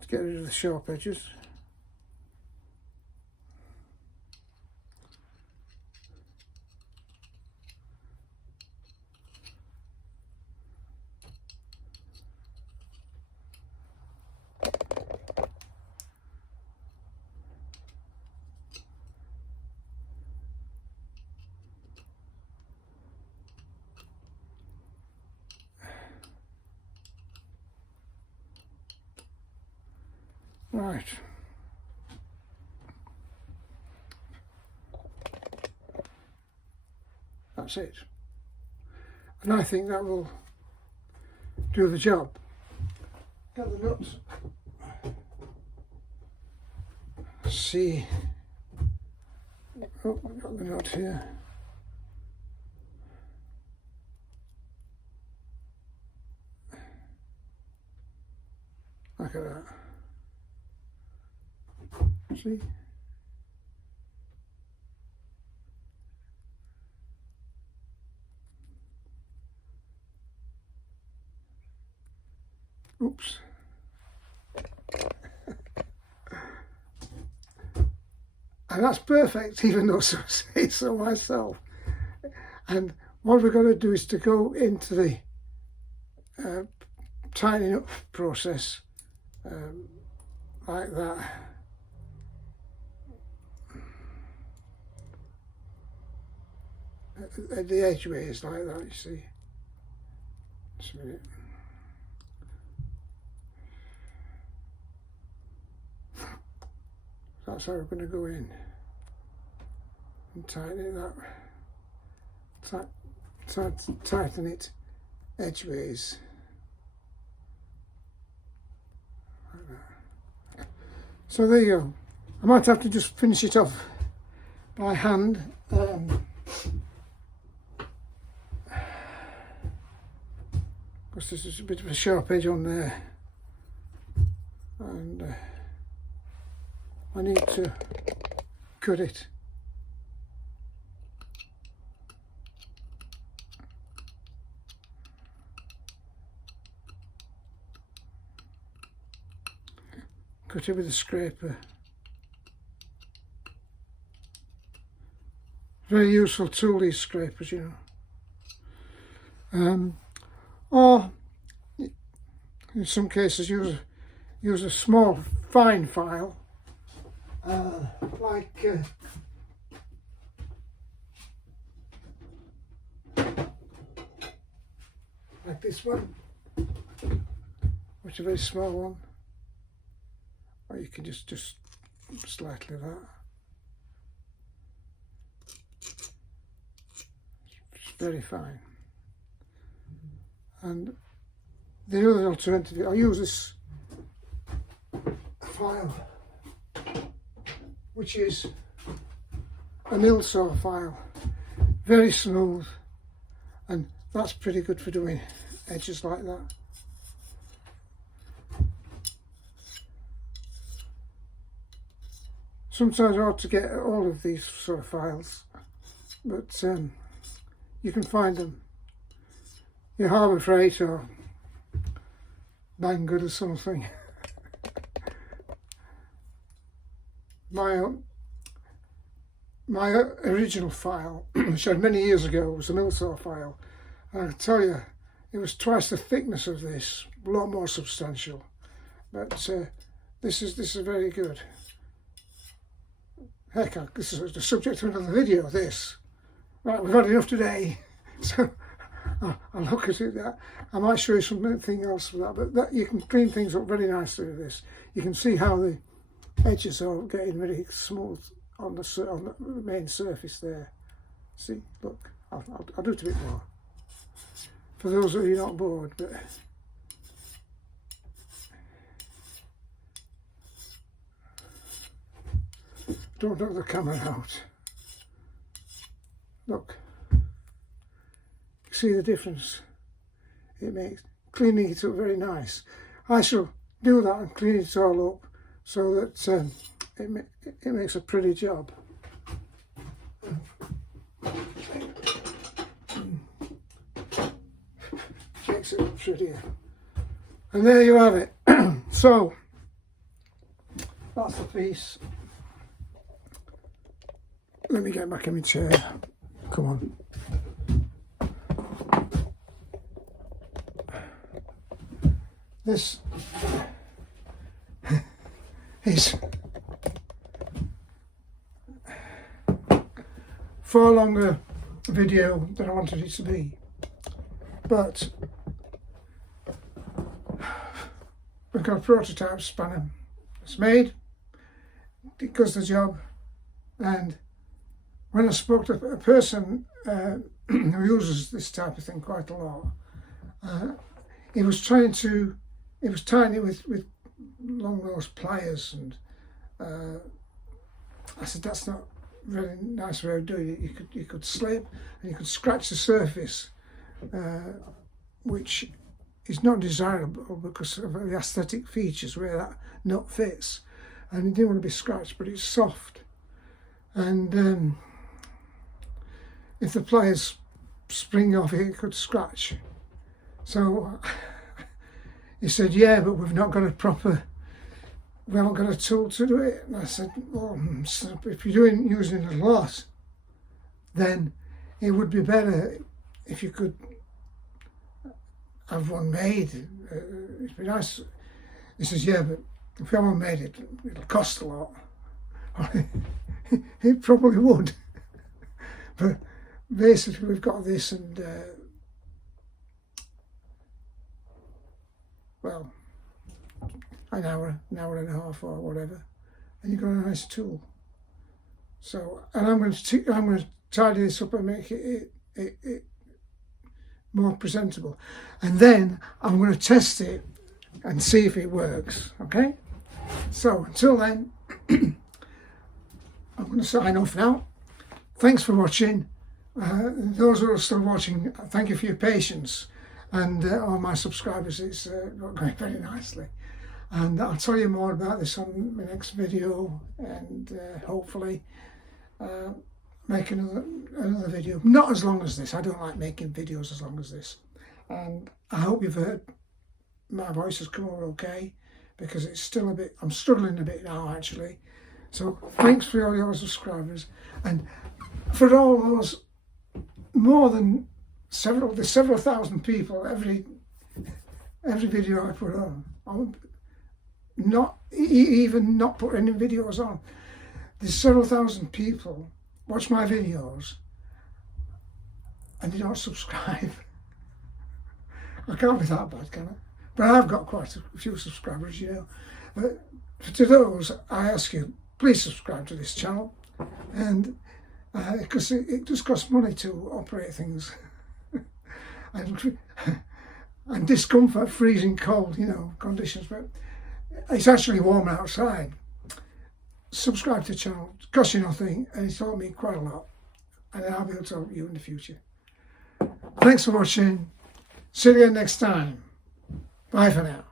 To get rid of the sharp edges. Right. that's it. And I think that will do the job. Get the nuts. See, oh, I've got the nut here. Look at that. See? Oops. And that's perfect, even though I say so myself. And what we're going to do is to go into the tightening up process like that. At the edgeways like that, you see. Just a minute. That's how we're going to go in and tighten it that. Tighten it edgeways. Like that. So there you go. I might have to just finish it off by hand. Because there's a bit of a sharp edge on there. And I need to cut it. Cut it with a scraper. Very useful tool, these scrapers, you know. Or in some cases use a small fine file. Like this one, which is a very small one, or you can just slightly that. It's very fine. And the other alternative, I use this file, which is a mill saw file, very smooth, and that's pretty good for doing edges like that. Sometimes I ought to get all of these sort of files, but you can find them. Your Harbour Freight or Banggood or something. My original file, which I had many years ago, was the mill saw file. And I can tell you, it was twice the thickness of this, a lot more substantial. But this is very good. Heck, this is the subject of another video, this. Right, we've had enough today. So I'll look at it. I might show you something else for that, but that, you can clean things up very nicely with this. You can see how the edges are getting very smooth on the main surface there. See, look, I'll do it a bit more. For those of you not bored, but don't knock the camera out. Look. See the difference it makes. Cleaning it up very nice. I shall do that and clean it all up so that it makes a pretty job. Makes it look prettier. And there you have it. So that's the piece. Let me get back in my chair. Come on. This is far longer video than I wanted it to be, but we've got a prototype spanner. It's made, it does the job, and when I spoke to a person who uses this type of thing quite a lot, he was tying it with long nose pliers, and I said, that's not really nice way of doing it. You could slip and you could scratch the surface, which is not desirable because of the aesthetic features where that nut fits, and it didn't want to be scratched, but it's soft, and if the pliers spring off it could scratch. So he said, yeah, but we haven't got a tool to do it. And I said, well, so if you're using it a lot, then it would be better if you could have one made. It'd be nice. He says, yeah, but if you haven't made it, it'll cost a lot. It probably would. But basically we've got this, and well, an hour and a half or whatever, and you've got a nice tool. So, and I'm going to tidy this up and make it more presentable, and then I'm going to test it and see if it works. Okay, so until then, I'm going to sign off now. Thanks for watching. Those who are still watching, thank you for your patience, and all my subscribers, it's going very nicely. And I'll tell you more about this on my next video, and hopefully make another video. Not as long as this. I don't like making videos as long as this. And I hope you've heard my voice has come over okay, because it's still a bit, I'm struggling a bit now actually. So thanks for all your subscribers, and for all those more than several thousand people every video I put on. Not even not put any videos on. There's several thousand people watch my videos and they don't subscribe. I can't be that bad, can I? But I've got quite a few subscribers, you know. But to those, I ask you, please subscribe to this channel, and because it does cost money to operate things, and discomfort, freezing cold, you know, conditions. But it's actually warm outside. Subscribe to the channel, it costs you nothing, and it's taught me quite a lot, and I'll be able to help you in the future. Thanks for watching. See you again next time. Bye for now.